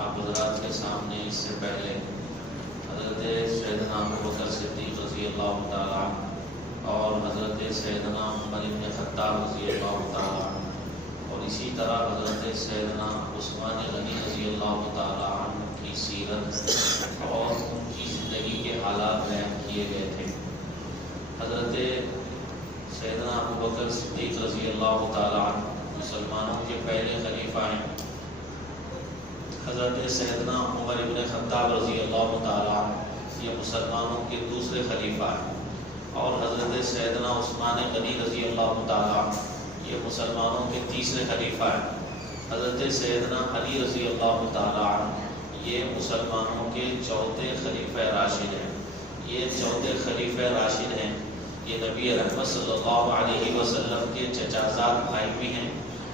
آپ حضرات کے سامنے اس سے پہلے حضرت سیدنا ابوبکر صدیق رضی اللہ تعالیٰ اور حضرت سیدنا عمر بن خطاب رضی اللہ تعالیٰ اور اسی طرح حضرت سیدنا عثمان غنی رضی اللہ تعالیٰ عنہ کی سیرت اور ان کی زندگی کے حالات بیان کیے گئے تھے۔ حضرت سیدنا ابوبکر صدیق رضی اللہ تعالیٰ عنہ مسلمانوں کے پہلے خلیفہ ہیں۔ حضرت سیدنا عمر بن خطاب رضی اللہ تعالیٰ عنہ یہ مسلمانوں کے دوسرے خلیفہ ہیں، اور حضرت سیدنا عثمان غنی رضی اللہ تعالیٰ عنہ یہ مسلمانوں کے تیسرے خلیفہ ہیں۔ حضرت سیدنا علی رضی اللہ تعالیٰ عنہ یہ مسلمانوں کے چوتھے خلیفہ راشد ہیں۔ یہ چوتھے خلیفہ راشد ہیں، یہ نبی رحمت صلی اللہ علیہ وسلم کے چچا زاد بھائی بھی ہیں،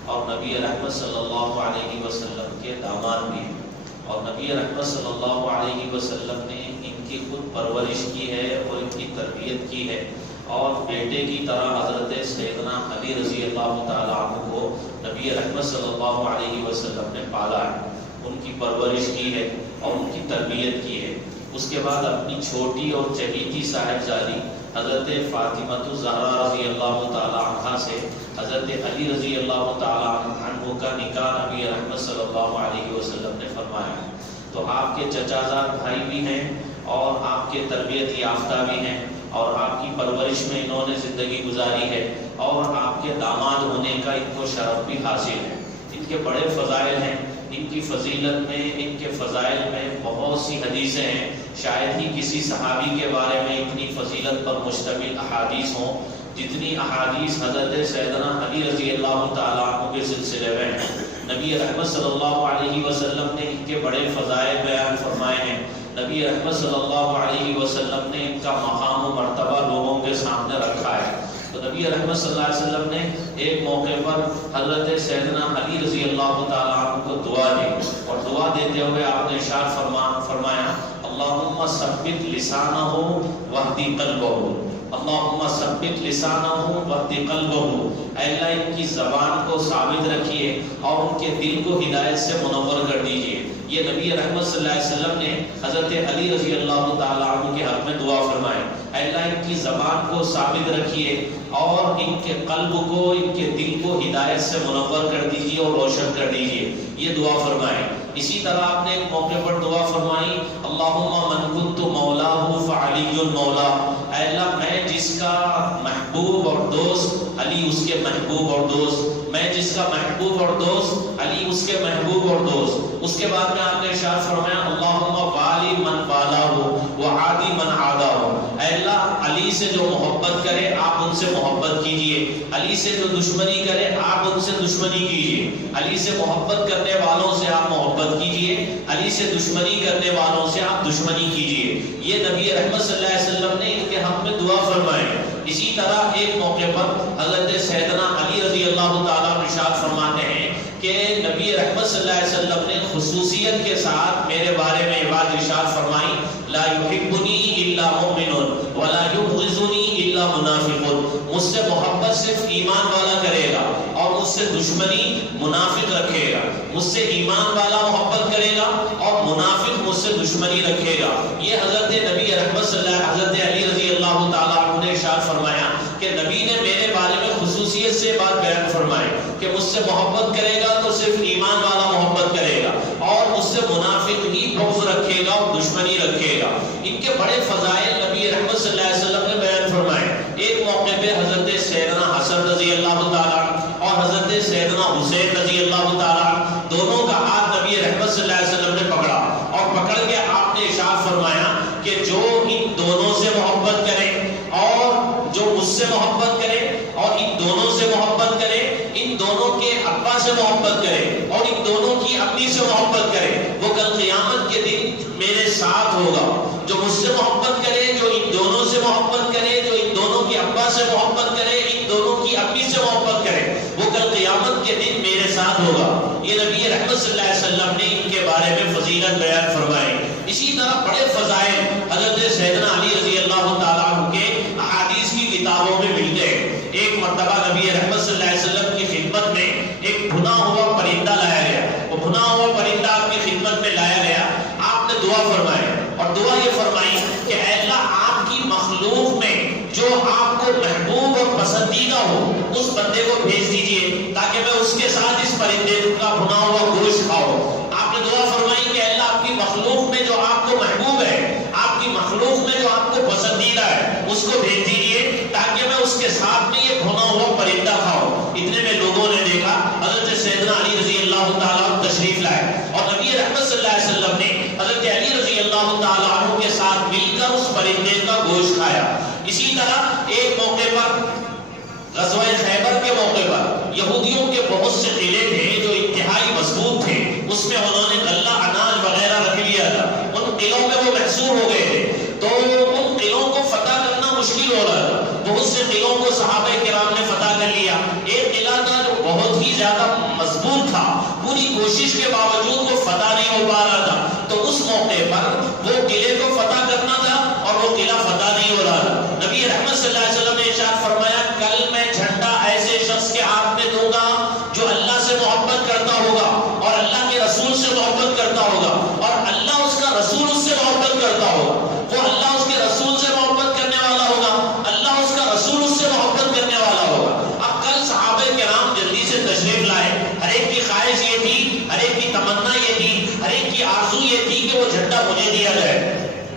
اور نبی رحمت صلی اللہ علیہ وسلم کے داماد بھی ہیں، اور نبی رحمت صلی اللہ علیہ وسلم نے ان کی خود پرورش کی ہے اور ان کی تربیت کی ہے، اور بیٹے کی طرح حضرت سیدنا علی رضی اللہ تعالیٰ عنہ کو نبی رحمت صلی اللہ علیہ وسلم نے پالا ہے، ان کی پرورش کی ہے اور ان کی تربیت کی ہے۔ اس کے بعد اپنی چھوٹی اور چہیتی صاحبزادی حضرت فاطمہ الزہرا رضی اللہ تعالیٰ عنہ سے حضرت علی رضی اللہ تعالیٰ عنہ کا نکاح نبی رحمت صلی اللہ علیہ وسلم نے فرمایا ہے۔ تو آپ کے چچا زاد بھائی بھی ہیں اور آپ کے تربیت یافتہ بھی ہیں، اور آپ کی پرورش میں انہوں نے زندگی گزاری ہے، اور آپ کے داماد ہونے کا ان کو شرف بھی حاصل ہے۔ ان کے بڑے فضائل ہیں، ان کی فضیلت میں، ان کے فضائل میں بہت سی حدیثیں ہیں، شاید ہی کسی صحابی کے بارے میں اتنی فضیلت پر مشتمل احادیث ہوں جتنی احادیث حضرت سیدنا علی رضی اللہ تعالیٰ عنہ کے سلسلے میں ہیں۔ نبی رحمت صلی اللہ علیہ وسلم نے ان کے بڑے فضائل بیان فرمائے ہیں۔ نبی رحمت صلی اللہ علیہ وسلم نے ان کا مقام و مرتبہ لوگوں کے سامنے رکھا ہے۔ تو نبی رحمت صلی اللہ علیہ وسلم نے ایک موقع پر حضرت سیدنا علی رضی اللہ تعالیٰ عنہ کو دعا دی، اور دعا دیتے ہوئے آپ نے ارشاد فرمایا اللہم ثبت لسانہ واہدی قلبہ، اللہم ثبت لسانہ واہدی قلبہ، اے اللہ ان کی زبان کو ثابت رکھیے اور ان کے دل کو ہدایت سے منور کر دیجیے۔ یہ نبی رحمت صلی اللہ علیہ وسلم نے حضرت علی رضی اللہ تعالیٰ عنہ کے حق میں دعا فرمائے، اے اللہ ان کی زبان کو ثابت رکھیے اور ان کے قلب کو، ان کے دل کو ہدایت سے منور کر دیجیے اور روشن کر دیجیے، یہ دعا فرمائے۔ اسی طرح آپ نے ایک موقع پر دعا فرمائی اللہم من کنت مولاہ فعلی مولا، اے اللہ میں جس کا محبوب اور دوست علی اس کے محبوب اور دوست، میں جس کا محبوب اور دوست علی اس کے محبوب اور دوست۔ اس کے بعد میں آپ نے ارشاد فرمایا اللہم والی من والاہ وعادی من عاداہ، اے اللہ علی سے جو محبت کرے آپ ان سے محبت کیجئے، علی سے جو دشمنی کرے آپ ان سے دشمنی کیجئے، علی سے محبت کرنے والوں سے آپ محبت کیجئے، علی سے دشمنی کرنے والوں سے آپ دشمنی کیجئے۔ یہ نبی رحمت صلی اللہ علیہ وسلم نے ان کے حق میں دعا فرمائے۔ اسی طرح ایک موقع پر حضرت سیدنا علی رضی اللہ تعالیٰ ارشاد فرماتے ہیں کہ نبی رحمت صلی اللہ علیہ وسلم نے خصوصیت کے ساتھ میرے بارے میں یہ بات ارشاد فرمائی لا یحبنی الا مؤمن ولا یبغضنی الا منافق، مجھ سے محبت صرف ایمان والا کرے گا اور مجھ سے دشمنی منافق رکھے گا، مجھ سے ایمان والا محبت کرے گا اور منافق مجھ سے دشمنی رکھے گا۔ یہ حضرت نبی رحمت صلی اللہ حضرت علی رضی اللہ تعالیٰ عنہ نے ارشاد فرمایا کہ نبی نے میرے بارے میں خصوصیت سے بات بیان فرمائی کہ مجھ سے محبت کرے گا تو صرف ایمان والا محبت کرے گا، اور مجھ سے منافق ہی بغض رکھے گا اور دشمنی رکھے گا۔ ان کے بڑے فضائل نبی رحمت صلی اللہ علیہ وسلم نے بیان فرمائے۔ ایک موقع پہ حضرت سیدنا حسن رضی اللہ تعالیٰ اور حضرت سیدنا حسین رضی اللہ تعالیٰ دونوں کا ہاتھ نبی رحمت صلی اللہ علیہ وسلم نے پکڑا، اور پکڑ کے آپ نے ارشاد فرمایا کہ جو ان دونوں سے محبت کرے اور جو مجھ سے محبت کرے اور ان دونوں سے محبت کرے، ان دونوں کے ابا سے محبت کرے اور ان دونوں کی امی سے محبت کرے، وہ کل قیامت کے دن میرے ساتھ ہوگا۔ جو مجھ سے محبت کرے، جو ان دونوں سے محبت کرے، جو ان دونوں کے ابا سے محبت کرے، ان دونوں کی امی سے محبت کرے، وہ کل قیامت کے دن میرے ساتھ ہوگا۔ یہ نبی رحمت صلی اللہ علیہ وسلم نے ان کے بارے میں فضیلت بیان فرمائے۔ اسی طرح بڑے فضائل حضرت سیدنا علی رضی اللہ تعالیٰ عنہ کے احادیث کی کتابوں میں ملتے ہیں۔ ایک مرتبہ نبی رحمت صلی اللہ علیہ وسلم کی خدمت میں ایک بھنا ہوا پرندہ لایا گیا، وہ بھنا ہوا پرندہ آپ کی خدمت خدمت میں لایا گیا، آپ نے دعا فرمائی اور دعا یہ فرمائی کہ اے اللہ آپ کی مخلوق میں جو آپ کو محبوب اور پسندیدہ ہو اس بندے کو بھیج دیجئے تاکہ میں اس کے ساتھ اس پرندے کا بھنا ہوا گوشت کھاؤں۔ آپ نے دعا فرمائی کہ اللہ آپ کی مخلوق میں جو آپ کو محبوب ہے، آپ کی مخلوق میں جو آپ کو پسندیدہ ہے اس کو بھیج دیجئے تاکہ میں اس کے ساتھ میں یہ بھنا ہوا پرندہ کھاؤں۔ اتنے میں لوگوں نے دیکھا حضرت سیدنا علی رضی اللہ تعالیٰ تشریف لائے اور نبی رحمت صلی اللہ علیہ وسلم نے حضرت علی رضی اللہ تعالیٰ عنہ کے ساتھ مل کر اس پرندے کا گوشت کھایا۔ اسی طرح ایک موقع پر غزوہ خیبر کے موقع پر یہودیوں کے بہت سے قلعے تھے جو انتہائی مضبوط تھے، اس میں انہوں نے غلہ اناج وغیرہ رکھ لیا تھا، ان قلعوں میں وہ محصور ہو گئے تھے تو ان قلعوں کو فتح کرنا مشکل ہو رہا تھا۔ بہت سے قلعوں کو صحابہ کرام نے فتح کر لیا، ایک قلعہ تھا جو بہت ہی زیادہ مضبوط تھا، پوری کوشش کے باوجود وہ فتح نہیں ہو پا رہا تھا، تو اس موقع پر وہ قلعے کو فتح کرنا تھا اور وہ قلعہ فتح نہیں ہو رہا تھا۔ نبی رحمت صلی اللہ علیہ وسلم نے ارشاد فرمایا کل میں جھنڈا ایسے شخص کے ہاتھ میں دوں گا جو اللہ سے محبت کرتا ہوگا اور اللہ کے رسول سے محبت کرتا ہوگا اور اللہ اس کا رسول اس سے محبت کرتا ہوگا، وہ اللہ اس کے رسول سے محبت کرنے والا ہوگا، اللہ اس کا رسول اس سے محبت کرنے والا ہوگا۔ اب کل صحابہ کرام جلدی سے تشریف لائے، ہر ایک کی خواہش یہ تھی، ہر ایک کی تمنا یہ تھی، ہر ایک کی آرزو یہ تھی کہ وہ جھنڈا مجھے دیا جائے،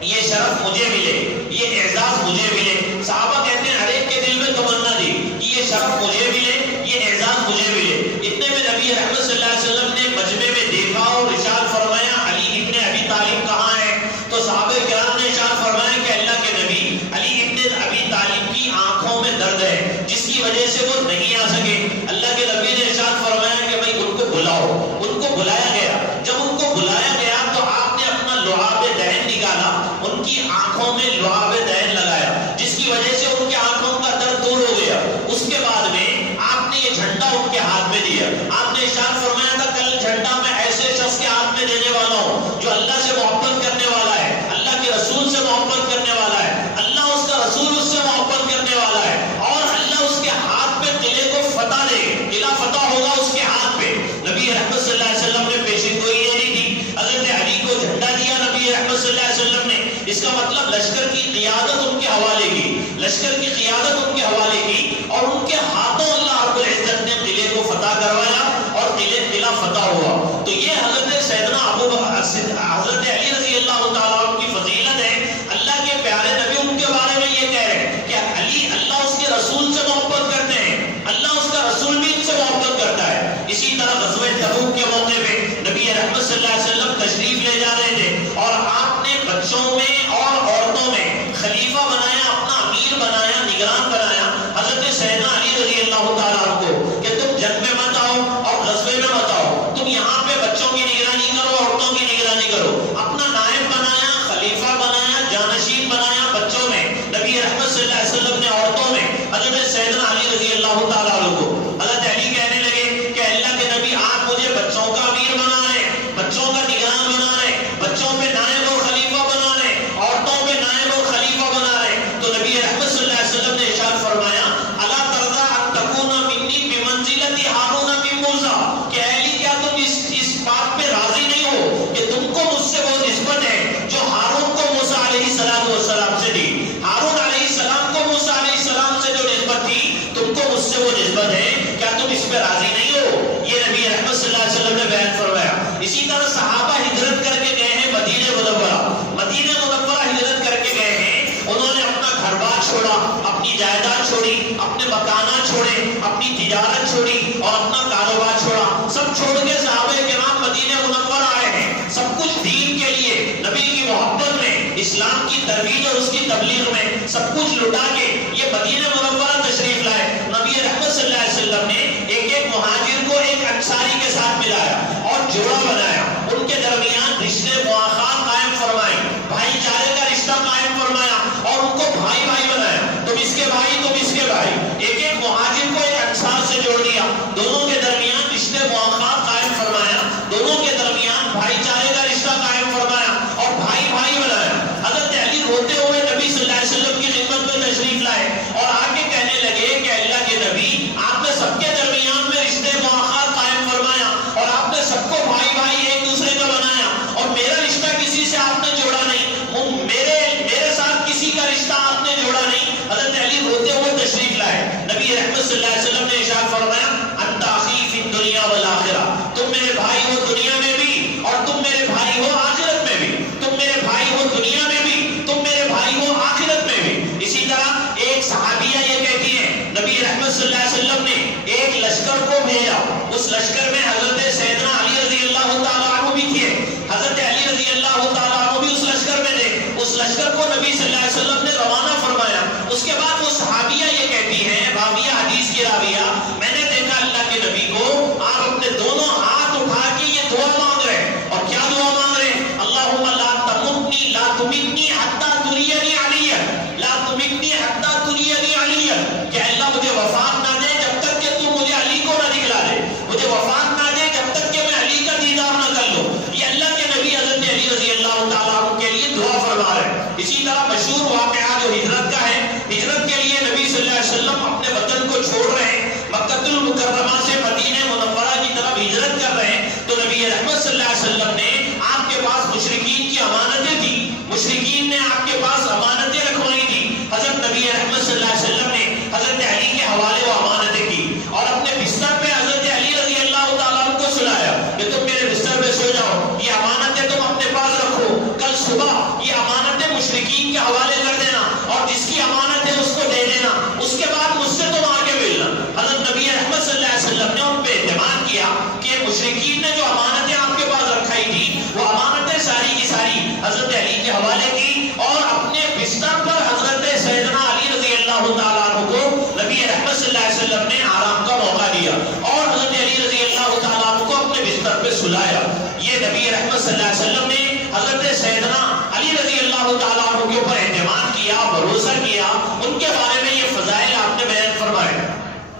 یہ شرف مجھے ملے، یہ اعزاز مجھے ملے۔ صحابہ کہتے ہیں ہر ایک کے دل میں تمنا تھی کہ یہ شرف مجھے ملے، یہ اعزاز مجھے ملے۔ اتنے میں نبی رحمت صلی اللہ علیہ وسلم نے مجمع میں دیکھا اور ارشاد فرمایا علی ابن ابی طالب کہاں ہے؟ تو صحابہ کرام نے ارشاد فرمایا کہ اللہ کے نبی علی ابن ابی طالب کی آنکھوں میں درد ہے جس کی وجہ سے وہ نہیں آ سکے۔ اللہ کے نبی نے ارشاد فرمایا کہ بھائی ان کو بلاؤ۔ ان کو بلایا گیا، جب ان کو بلایا گیا تو آپ نے اپنا لعاب دہن نکالا، ان کی آنکھوں میں لعاب دہن لگایا جس کی وجہ سے ان کے آنکھوں کا درد دور ہو گیا۔ اس کے بعد میں آپ نے یہ جھنڈا ان کے ہاتھ میں دیا، آپ نے ارشاد فرمایا تھا کل جھنڈا میں ایسے شخص کے ہاتھ میں دینے والا ہوں جو اللہ سے محبت کرنے والا ہے، اللہ کے رسول سے محبت کرنے والا ہے، اللہ اس کا رسول اس سے محبت کرنے والا ہے اور اللہ اس کے ہاتھ پہ قلعے کو فتح دے، قلعہ فتح ہوگا اس کے ہاتھ پہ۔ نبی رحمت صلی اللہ علیہ وسلم نے پیشن گوئی یہ نہیں تھی، حضرت علی کو جھنڈا دیا نبی رحمت صلی اللہ علیہ وسلم نے، اس کا مطلب لشکر کی قیادت ان کے حوالے کی، لشکر کی قیادت ان کے حوالے کی اور ان کے ہاتھوں اللہ رب العزت نے قلعے کو فتح کروایا اور قلعہ فتح ہوا۔ تو یہ حضرت سیدنا حضرت علی رضی اللہ تعالیٰ عنہ کی فضیلت ہے۔ اللہ کے پیارے نبی ان کے بارے میں یہ کہہ رہے ہیں کہ علی اللہ اس کے رسول سے محبت کرتے ہیں، اللہ اس کا رسول بھی ان سے محبت کرتا ہے۔ اسی طرح غزوہ تبوک کے موقع پہ نبی رحمت صلی اللہ علیہ وسلم تشریف لے جا رہے تھے اور آپ نے بچوں میں اور عورتوں میں خلیفہ بنایا، اپنا امیر بنایا، نگران بنایا حضرت سیدنا علی رضی اللہ تعالیٰ عنہ کو کہ تم جنگ میں مت آؤ اور غزوے میں مت آؤ، تم یہاں پہ بچوں کی نگرانی کرو، عورتوں کی نگرانی کرو۔ اپنا نائب بنایا، خلیفہ بنایا، جانشین بنایا بچوں میں، نبی رحمت صلی اللہ علیہ وسلم نے عورتوں میں حضرت سیدنا علی رضی اللہ تعالیٰ عنہ کو۔ حضرت علی کہنے لگے کہ اللہ کے نبی آپ مجھے بچوں کا امیر بنا رہے، بچوں کا نگران بنا رہے، بچوں پہ نائب اور خلیفہ بنا رہے، عورتوں پہ نائب اور خلیفہ بنا رہے۔ تو نبی رحمت صلی اللہ علیہ وسلم نے ارشاد فرمایا الا ترضى ان تكون مني بمنزلة هارون من موسى، کہ علی کیا تم اس بات پہ راضی نہیں ہو کہ تم کو مجھ سے وہ نسبت ہے جو ہارون کو موسیٰ علیہ السلام سے دی، ہارون علیہ السلام کو موسیٰ علیہ السلام سے جو نسبت تھی تم کو مجھ سے وہ نسبت ہے، کیا تم اس پہ راضی نہیں ہو؟ یہ نبی رحمت صلی اللہ علیہ وسلم نے بیان فرمایا۔ اسی طرح صحابہ ہجرت کر کے گئے ہیں مدینہ منورہ، مدینہ منورہ ہجرت کر کے گئے ہیں، انہوں نے اپنا گھر بار چھوڑا، اپنی جائیداد چھوڑی، اپنے مکانات چھوڑے، اپنی تجارت چھوڑی اور اپنا کاروبار چھوڑا، سب چھوڑ کے صحابہ کرام مدینہ منورہ آئے ہیں، سب کچھ دین کے لیے، نبی کی محبت میں، اسلام کی ترویج اور اس کی تبلیغ میں سب کچھ لٹا کے یہ مدینہ منورہ تشریف لائے۔ نبی رحمت صلی اللہ علیہ وسلم نے ایک ایک مہاجر کو ایک انصاری کے ساتھ ملایا اور جوڑا بنایا، ان کے درمیان رشتے مواخات قائم فرمائے، بھائی چارے کا رشتہ قائم فرمایا اور ان کو بھائی بھائی بنایا، تم اس کے بھائی تم اس کے بھائی، ایک ایک مہاجر کو ایک انصار سے جوڑ دیا، دونوں کے درمیان رشتے مواخات قائم فرمایا، دونوں کے درمیان بھائی چارے کا رشتہ قائم فرمایا اور بھائی بھائی بنایا۔ حضرت علی روتے ہوئے نبی صلی اللہ علیہ وسلم کی خدمت میں تشریف لائے اور آ کے صلی اللہ علیہ وسلم نے ارشاد فرمایا انت اخی فی الدنیا والآخرہ، تم میرے بھائی ہو دنیا میں بھی اور تم میرے بھائی ہو آخرت میں بھی، تم میرے بھائی ہو دنیا میں بھی، تم میرے بھائی ہو آخرت میں بھی۔ اسی طرح ایک صحابیہ یہ کہتی ہے نبی رحمت صلی اللہ علیہ وسلم نے ایک لشکر کو بھیجا، اس لشکر میں حضرت سیدنا علی رضی اللہ تعالیٰ عنہ بھی تھے، حضرت علی رضی اللہ تعالیٰ عنہ بھی اس لشکر میں تھے۔ اس لشکر کو نبی صلی اللہ علیہ وسلم نے روانہ فرمایا۔ اس کے بعد وہ صحابیہ یہ کہتی ہیں، راویہ حدیث کی راویہ، میں نے دیکھا اللہ کے نبی کو آپ اپنے دونوں ہاتھ اٹھا کے یہ دعا مانگ رہے ہیں، اور کیا دعا مانگ رہے ہیں؟ اللہم لا تمتنی لا تمتنی حتی ترینی علیہ، لا تمتنی حتی ترینی علیہ، کہ اللہ مجھے وفات نہ دے جب تک کہ تم مجھے علی کو نہ دکھلا دے، مجھے وفات نہ دے جب تک کہ میں علی کا دیدار نہ کر لوں۔ یہ اللہ کے نبی حضرت علی رضی اللہ تعالیٰ عنہ کے لیے دعا فرما رہے ہیں۔ اسی طرح مشہور واقعہ جو ہجرت کا ہے، ہجرت کے لیے نبی صلی اللہ علیہ وسلم اپنے وطن کو چھوڑ رہے ہیں، مکہ المکرمہ سے مدینہ منورہ کی طرف ہجرت کر رہے ہیں، تو نبی رحمت صلی اللہ علیہ وسلم نے آپ کے پاس مشرکین کی امانتیں تھی، مشرکین نے آپ کے پاس امانتیں رکھوائی تھی، حضرت نبی رحمت صلی اللہ علیہ وسلم نے حضرت علی کے حوالے وہ امانتیں کی، اور اپنے بستر پہ حضرت علی رضی اللہ تعالیٰ عنہ کو سلایا کہ تم میرے بستر پہ سو جاؤ، یہ امانتیں تم اپنے پاس رکھو، کل صبح یہ امانتیں مشرکین کے حوالے کر دینا، اور جس کی امانت ہے اس کو دے دینا، اس کے بعد مجھ سے تم آگے ملنا۔ حضرت نبی رحمت صلی اللہ علیہ وسلم نے ان پہ اعتماد کیا کہ مشرکین نے جو امانتیں آپ کے پاس رکھائی تھی وہ امانتیں ساری کی ساری حضرت علی کے حوالے کی، اور اپنے بستر پر حضرت سیدنا علی رضی اللہ تعالیٰ عنہ کو نبی رحمت صلی اللہ علیہ وسلم نے آرام کا موقع دیا، اور حضرت علی رضی اللہ تعالیٰ عنہ کو اپنے بستر پہ سلایا۔ یہ نبی رحمت صلی اللہ علیہ وسلم نے حضرت سیدنا علی رضی اللہ تعالیٰ عنہ کے اوپر اعتماد کیا، بھروسہ کیا، ان کے بارے میں یہ فضائل آپ نے بیان فرمائے۔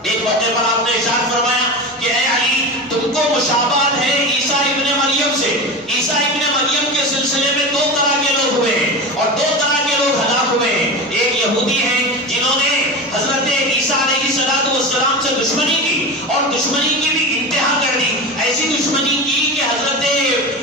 ایک موقع پر آپ نے ارشاد فرمایا کہ اے علی تم کو مشابہت ہے عیسیٰ ابن مریم سے، عیسیٰ ابن مریم کے سلسلے میں دو طرح کے لوگ ہوئے ہیں، اور دو طرح کے لوگ ہلاک ہوئے ہیں۔ ایک یہودی ہیں جنہوں نے حضرت عیسیٰ علیہ السلام سے دشمنی کی، اور دشمنی کی بھی انتہا کر دی، ایسی دشمنی کی کہ حضرت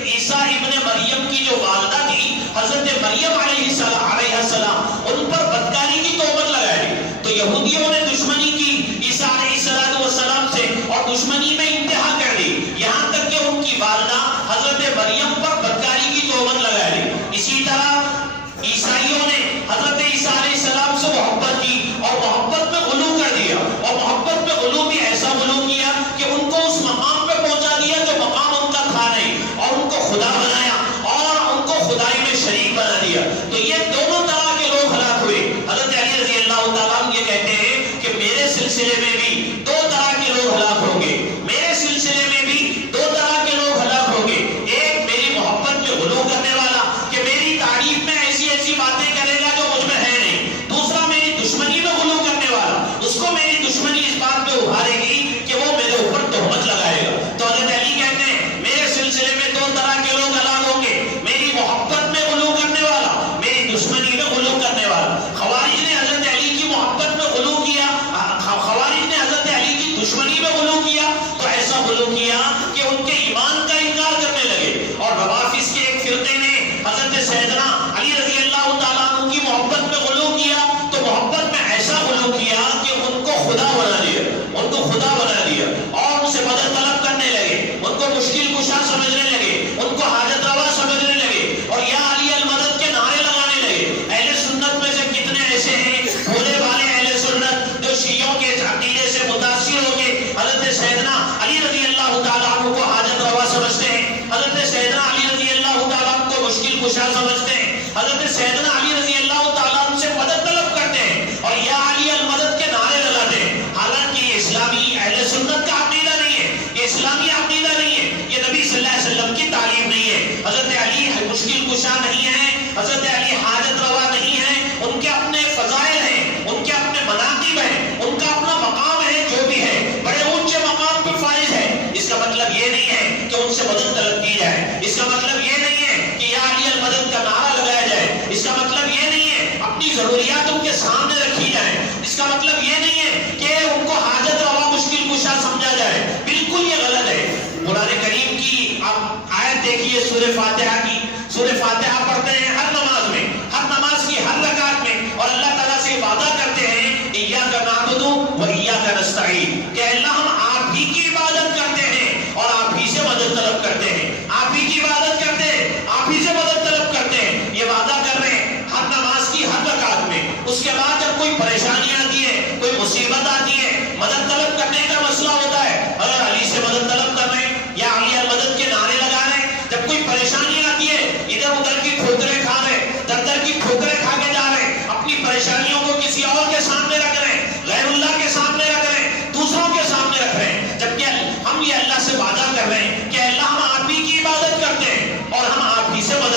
عیسیٰ ابن مریم کی جو والدہ تھی حضرت مریم علیہ السلام ان پر بدکاری کی تہمت لگائی دی۔ تو یہودیوں نے دشمنی کی عیسیٰ علیہ السلام سے، اور دشمنی میں انتہا کر دی، یہاں تک کہ ان کی والدہ حضرت مریم پر بدکاری کی تہمت لگائی دی۔ اسی طرح عیسائیوں نے حضرت عیسیٰ علیہ السلام سے محبت کی، اور محبت میں غلو کر دیا، اور محبت میں غلو بھی ایسا غلو کیا کہ ان کو اس مقام پہ پہنچا دیا جو مقام ان کا تھا نہیں، اور ان کو خدا بنایا، اور ان کو خدائی میں شریک بنا دیا۔ تو یہ دونوں طرح کے لوگ ہلاک ہوئے۔ حضرت علی رضی اللہ تعالیٰ عنہ یہ کہتے ہیں کہ میرے سلسلے میں بھی دو طرح کے لوگ ہلاک ہوں گے، میرے سلسلے میں بھی دو طرح کے لوگ ہلاک ہوں گے۔ ایک میری محبت میں غلو کرنے والا کہ میری تعریف میں ایسی ایسی باتیں کرے گا جو مجھ میں ہے نہیں۔ دوسرا میری دشمنی میں غلو کرنے والا، اس کو میری دشمنی اس بات پہ ابھارے گی کہ وہ میرے اوپر تہمت لگائے گا۔ تو حضرت علی کہتے ہیں میرے سلسلے میں دو طرح کے لوگ ہلاک ہوں گے، میری محبت میں غلو کرنے والا، میری دشمنی میں غلو کرنے والا۔ خوارج نے حضرت علی کی محبت میں غلو کیا، خوارج نے حضرت علی کی دشمنی میں غلو کیا، تو ایسا غلو کیا کہ ان کے ایمان کا انکار کرنے لگے۔ اور روافض کے ایک فرقے نے حضرت سیدنا علی رضی اللہ تعالیٰ عنہ کی محبت میں غلو کیا، تو محبت میں ایسا غلو کیا کہ ان کو خدا بنا دیا، ان کو خدا بنا دیا، اور ان سے مدد طلب کرنے لگے، ان کو مشکل کشا سمجھنے لگے، ان کو حاجت روا سمجھنے لگے، اور یا علی المدد کے نعرے لگانے لگے۔ اہل سنت میں سے کتنے ایسے ہیں بھولے والے اہل سنت جو شیعوں کے عقیدے سے متاثر ہو کے حضرت سیدنا علی رضی اللہ تعالیٰ عنہ کو حاجت روا سمجھتے ہیں، حضرت سیدنا علی رضی اللہ تعالیٰ عنہ کو مشکل کشا سمجھتے ہیں، حضرت سیدنا علی رضی اللہ تعالیٰ عنہ سے مدد طلب کرتے ہیں، اور یا علی المدد کے نعرے لگاتے ہیں۔ حالانکہ یہ اسلامی اہل سنت کا عقیدہ نہیں ہے، یہ اسلامی عقیدہ نہیں ہے، یہ نبی صلی اللہ علیہ وسلم کی تعلیم نہیں ہے۔ حضرت علی مشکل کشا نہیں ہے، حضرت علی حاجت روا نہیں ہے، ان کے اپنے فضائل ہیں، ان کے اپنے مناقب ہیں، ان کا اپنا مقام ہے، جو بھی ہے بڑے اونچے مقام پہ فائز ہے۔ اس کا مطلب یہ نہیں ہے کہ ان سے مدد طلب کی جائے، اس کا مطلب یہ نہیں ہے کہ یا علی المدد کا نعرہ لگایا جائے، اس کا مطلب یہ نہیں ہے اپنی ضروریات ان کے سامنے رکھی جائیں، اس کا مطلب یہ نہیں ہے کہ ان کو حاجت روا مشکل کشا سمجھا جائے۔ بالکل یہ غلط ہے۔ قرآن کریم کی آپ آیت دیکھیے سورہ فاتحہ کی، سورہ فاتحہ پڑھتے ہیں ہر نماز میں، ہر نماز کی ہر رکعت میں، اور اللہ تعالیٰ سے وعدہ کرتے ہیں ایاک نعبد و ایاک نستعین،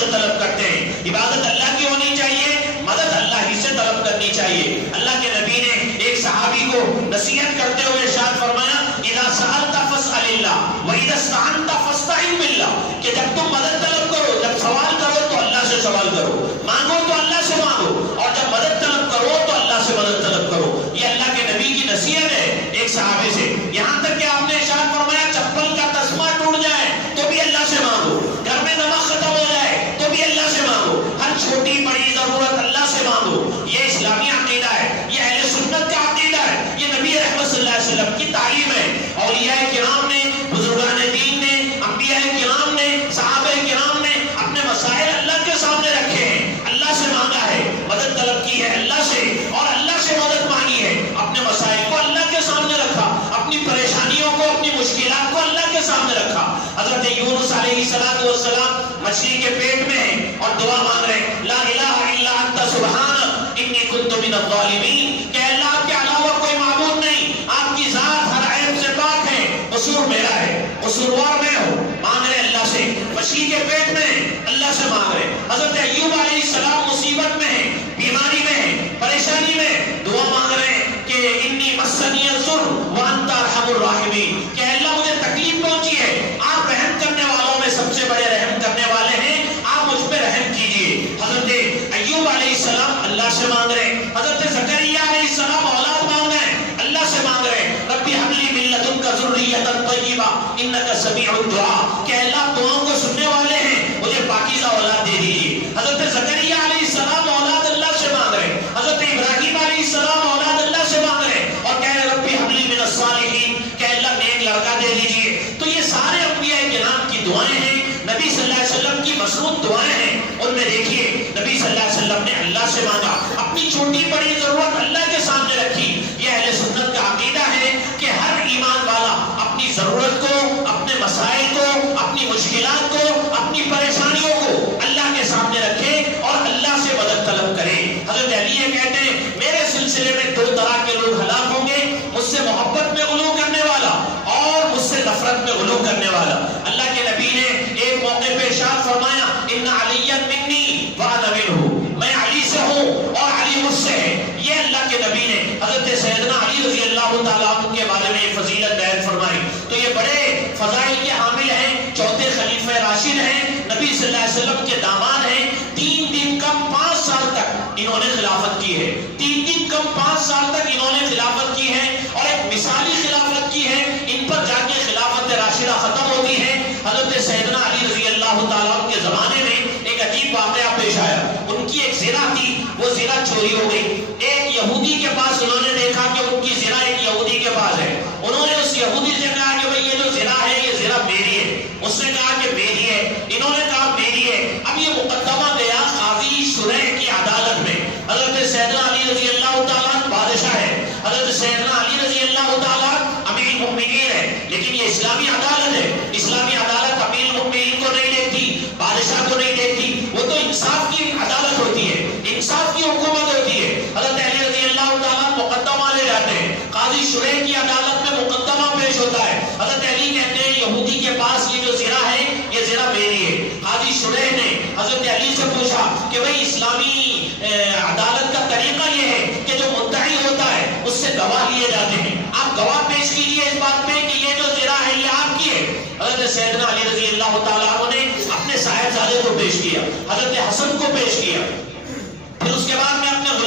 مدد طلب کرتے ہیں. عبادت اللہ کی ہونی چاہیے, مدد اللہ ہی سے طلب کرنی چاہیے. اللہ کے نبی نے ایک صحابی کو نصیحت کرتے ہوئے ارشاد فرمایا اذا سألت فاسأل اللہ واذا استعنت فاستعن باللہ, کہ جب تم مدد طلب کرو, جب سوال کرو تو اللہ سے سوال کرو, مانگو تو اللہ سے مانگو, اور جب مدد طلب کرو تو اللہ سے مدد طلب کرو. یہ اللہ کے نبی کی نصیحت ہے ایک صحابی سے. یہاں تک کہ آپ نے ارشاد فرمایا چپل کا تسمہ ٹوٹ جائے تو بھی اللہ سے مانگو, گھر میں نمک ختم ہو جائے تو بھی اللہ سے مانگو, ہر چھوٹی بڑی ضرورت اللہ سے مانگو. یہ اسلامی عقیدہ ہے, یہ اہل سنت کا عقیدہ ہے, یہ نبی رحمت صلی اللہ علیہ وسلم کی تعلیم ہے. اولیاء کرام نے, بزرگان دین نے, انبیاء کرام نے, صحابہ کرام نے اپنے مسائل اللہ کے سامنے رکھے ہیں, اللہ سے مانگا ہے, مدد طلب کی ہے اللہ سے, اور اللہ سے مدد مانگی ہے. اپنے مسائل کو اللہ کے سامنے رکھا, اپنی پریشانیوں کو, اپنی مشکلات کو اللہ کے سامنے رکھا. حضرت یونس علیہ السلام مچھلی کے پیٹ میں ہیں اور دعا مانگ رہے ہیں لا الہ الا انت سبحانک انی کنت من الظالمین, کہ اللہ آپ کے علاوہ کوئی معبود نہیں, آپ کی ذات ہر عیب سے پاک ہے, قصور میرا ہے, قصوروار میں ہوں. مانگ رہے اللہ سے, مچھلی کے پیٹ میں اللہ سے مانگ رہے. حضرت ایوب علیہ السلام مصیبت میں ہیں, بیماری میں ہیں, پریشانی میں, دعا مانگ رہے ہیں کہ انی مسنی الضر وانت ارحم الراحمین, کہ اللہ مجھے تکلیف پہنچی ہے, آپ رحم کرنے والوں میں سب سے بڑے رحم کرنے والے ہیں, آپ مجھ پہ رحم کیجئے. حضرت ایوب علیہ السلام اللہ سے مانگ رہے ہیں. حضرت زکریا علیہ السلام اولاد مانگ رہے ہیں, اللہ سے مانگ رہے ہیں ربی حب لی من لدنک ذریۃ طیبہ انک سمیع الدعاء, کہ اللہ دعاؤں کو سننے والے ہیں, مجھے پاکیزہ اولاد دے دیجئے. حضرت زکریا علیہ السلام اولاد اللہ سے مانگ رہے ہیں. حضرت ابراہیم علیہ السلام اولاد اللہ سے مانگ رہے ہیں اور کہہ رہے ربی حب لی من الصالحین, کہ اللہ نیک لڑکا دے دیجئے. تو یہ سارے انبیاء کرام کی دعائیں ہیں, نبی صلی اللہ علیہ وسلم کی مصروف دعائیں ہیں. ان میں دیکھیے نبی صلی اللہ علیہ وسلم نے اللہ سے مانگا, اپنی چھوٹی بڑی ضرورت اللہ کے سامنے رکھی. یہ اہل سنت کا عقیدہ ہے کہ ہر ایمان والا اپنی ضرورت کو, اپنے مسائل کو, اپنی مشکلات کو, اپنی پریشانیوں کو اللہ کے سامنے رکھے اور اللہ سے مدد طلب کرے. حضرت علی یہ کہتے ہیں میرے سلسلے میں دو طرح کے لوگ ہلاک ہوں گے, مجھ سے محبت میں غلو کرنے والا اور مجھ سے نفرت میں غلو کرنے والا. اللہ کے نبی نے ایک موقع پہ ارشاد فرمایا ان علی منی وانا منہ, میں علی سے ہوں اور علی مجھ سے ہے. یہ اللہ کے نبی نے حضرت سیدنا علی رضی اللہ تعالیٰ عنہ کے بارے میں یہ فضیلت بیان فرمائی. تو یہ بڑے فضائل کے حامل ہیں, چوتھے خلیفہ راشد ہیں, نبی صلی اللہ علیہ وسلم کے داماد ہیں. 3 دن کم 5 سال تک انہوں نے خلافت کی ہے, 3 دن کم 5 سال تک انہوں نے خلافت کی ہے اور ایک مثالی خلافت کی ہے. ان پر جا کے خلافت راشدہ ختم ہوتی ہے. حضرت سیدنا علی رضی اللہ تعالیٰ عنہ کے زمانے میں ایک عجیب واقعہ پیش آیا. ان کی ایک زرہ تھی, وہ زرہ چوری ہو گئی. ایک یہودی کے پاس انہوں نے دیکھا کہ ان کی زرہ ایک یہودی کے پاس ہے. انہوں نے اس یہودی سے کہا کہ بھئی یہ جو زرہ ہے یہ زرہ میری ہے. اس نے کہا کہ میری ہے, انہوں نے کہا میری ہے. اب یہ مقدمہ گیا قاضی شریح کی عدالت میں. حضرت سیدنا علی رضی اللہ تعالیٰ بادشاہ ہے, حضرت سیدنا علی رضی اللہ تعالیٰ امیر المؤمنین ہے, لیکن یہ اسلامی عدالت ہے. اسلامی عدالت امیر المؤمنین کو نہیں دیکھتی, بادشاہ کو نہیں دیکھتی, وہ تو انصاف کی عدالت ہوتی ہے, انصاف کی حکومت ہوتی ہے. حضرت علی رضی اللہ تعالیٰ مقدمہ لے جاتے ہیں, قاضی شریح کی عدالت میں مقدمہ پیش ہوتا ہے. حضرت علی کہتے ہیں یہودی کے پاس یہ جو زرہ ہے یہ زرہ میری ہے. قاضی شریح نے حضرت علی سے پوچھا کہ بھئی اسلامی عدالت کا طریقہ یہ ہے کہ جو مدعی ہوتا ہے اس سے گواہ لیے جاتے ہیں, آپ گواہ پیش کیجئے اس بات پہ کہ یہ جو زرہ ہے یہ آپ کی ہے. حضرت سیدنا علی رضی اللہ تعالیٰ عنہ نے اپنے صاحبزادے کو پیش کیا, حضرت حسن کو پیش کیا, پھر اس کے بعد میں اپنے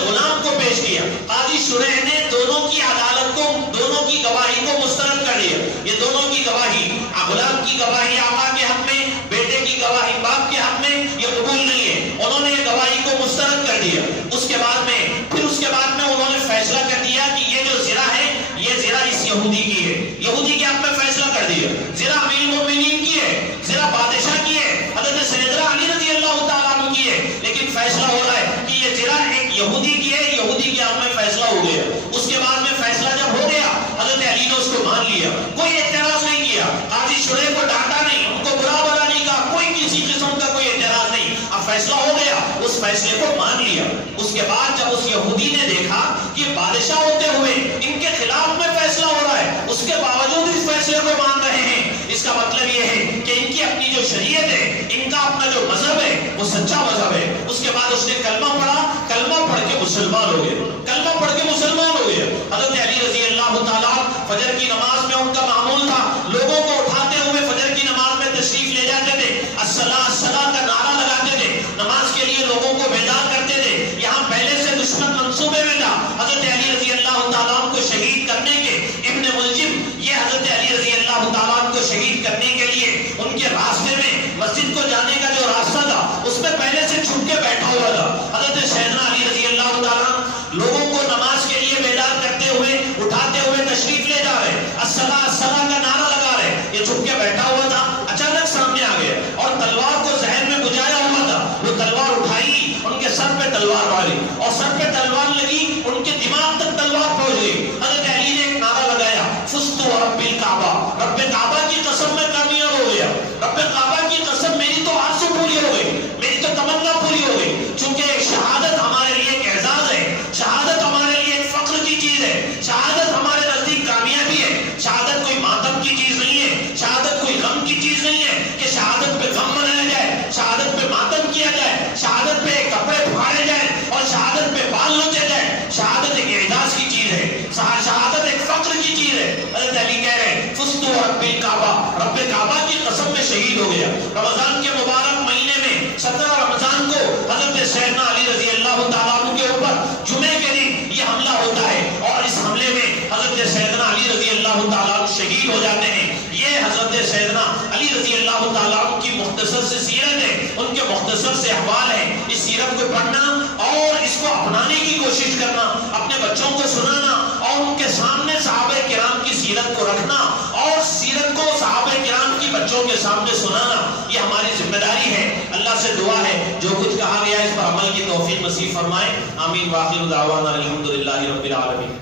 غلام کو پیش کیا. قاضی شریح نے دونوں کی عدالت کو, دونوں کی گواہی کو مسترد کر دیا. یہ دونوں کی گواہی, غلام کی گواہی آقا کے حق میں, بیٹے کی گواہی باپ کے حق میں, یہ قبول نہیں ہے. انہوں نے یہ گواہی کو مسترد کر دیا. اس کے بعد میں انہوں نے فیصلہ کر دیا کہ یہ جو زرہ ہے یہ زرہ اس یہودی کی ہے. یہودی کے حق میں فیصلہ کر دیا. زرہ امیر المؤمنین کی ہے, زرہ بادشاہ کی ہے, حضرت سیدنا علی رضی اللہ تعالیٰ عنہ کی ہے, لیکن فیصلہ ہو رہا ہے کہ یہ زرہ ایک یہودی کی ہے. یہودی کے حق میں فیصلہ ہو گیا. اس کے بعد میں فیصلہ جب ہو گیا حضرت علی نے اس کو مان لیا, کوئی اعتراض نہیں کیا. قاضی شریح کو ڈانٹا نہیں, ان کو برا بھلا نہیں کہا, کوئی کسی قسم کا کوئی اعتراض نہیں. اب فیصلہ ہو گیا, اس فیصلے کو مان لیا. اس کے بعد جب اس یہودی نے دیکھا کہ بادشاہ ہوتے ہوئے ان کے خلاف میں فیصلہ ہو رہا ہے, اس کے باوجود اس فیصلے کو مان رہے ہیں, اس کا مطلب یہ ہے کہ ان کی اپنی جو شریعت ہے, ان کا اپنا جو مذہب ہے وہ سچا مذہب ہے. اس کے بعد اس نے کلمہ پڑھا, کلمہ پڑھ کے مسلمان ہو گئے, کلمہ پڑھ کے مسلمان ہو گئے. حضرت علی رضی اللہ تعالیٰ فجر کی نماز میں ان کا معمول تھا, لوگوں کو اٹھاتے ہوئے فجر کی نماز میں تشریف لے جاتے تھے, الصلاۃ الصلاۃ کا نعرہ لگاتے تھے, نماز کے لیے لوگوں کو بیدار کرتے تھے. یہاں پہلے سے دشمن منصوبے میں تھا حضرت علی رضی اللہ تعالیٰ کو شہید کرنے کے. ابن ملجم یہ حضرت علی رضی اللہ تعالیٰ کو شہید کرنے کے لیے ان کے راستے میں مسجد کو جانے کا جو راستہ تھا اس میں پہلے سے چھپ کے بیٹھا ہوا تھا. حضرت سیدنا علی رضی اللہ تعالیٰ لوگوں کو نماز کے لیے بیدار کرتے ہوئے اٹھاتے ہوئے تشریف لے جا رہے, الصلاۃ الصلاۃ کا نعرہ لگا رہے, یہ چھپ کے بیٹھا ہوا تھا. اچانک سامنے آ گیا اور تلوار کو ذہن میں گجایا ہوا تھا. وہ تلوار اٹھائی, ان کے سر پہ تلوار ماری اور سر پہ تلوار لگی, ان کے دماغ تک تلوار پہنچ گئی. حضرت علی نے ایک نعرہ لگایا, فزت ورب الکعبہ, رب کعبہ کی قسم میں کامیاب ہو گیا, رب کعبہ کی قسم میری تو آرزو پوری ہو گئی, میری تو تمنا پوری ہو گئی. چونکہ شہادت ہمارے لیے ایک اعزاز ہے, شہادت ہمارے لیے ایک فخر کی چیز ہے, شہادت ہمارے نزدیک کامیابی ہے. شہادت کوئی ماتم کی چیز نہیں ہے, شہادت کوئی غم کی چیز نہیں ہے کہ شہادت پہ غم منایا جائے, شہادت پہ ماتم کیا جائے, شہادت پہ کپڑے پھاڑے جائیں اور شہادت پہ بال نوچے جائیں. شہادت ایک اعزاز کی چیز ہے, شہادت ایک فخر کی چیز ہے. حضرت علی کہہ رہے ہیں فزت ورب الکعبہ, رب کعبہ کی قسم میں شہید ہو گیا. رمضان کے مبارک مہینے میں 17 رمضان کو حضرت سیدنا علی رضی اللہ تعالیٰ عنہ کے اوپر جمعے کے دن یہ حملہ ہوتا ہے اور اس حملے میں حضرت سیدنا علی رضی اللہ تعالیٰ عنہ شہید ہو جاتے ہیں. یہ حضرت سیدنا علی رضی اللہ تعالیٰ عنہ کی مختصر سے سیرت ہے, ان کے مختصر سے احوال ہے. اس سیرت کو پڑھنا اور اس کو اپنانے کی کوشش کرنا, اپنے بچوں کو سنانا اور ان کے سامنے صحابہ کرام کی سیرت کو رکھنا اور سیرت کو صحابہ کرام کی بچوں کے سامنے سنانا, یہ ہماری ذمہ داری ہے. اللہ سے دعا ہے جو کچھ کہا گیا اس پر عمل کی توفیق نصیب فرمائے. آمین. واخر دعوانا الحمدللہ رب العالمین.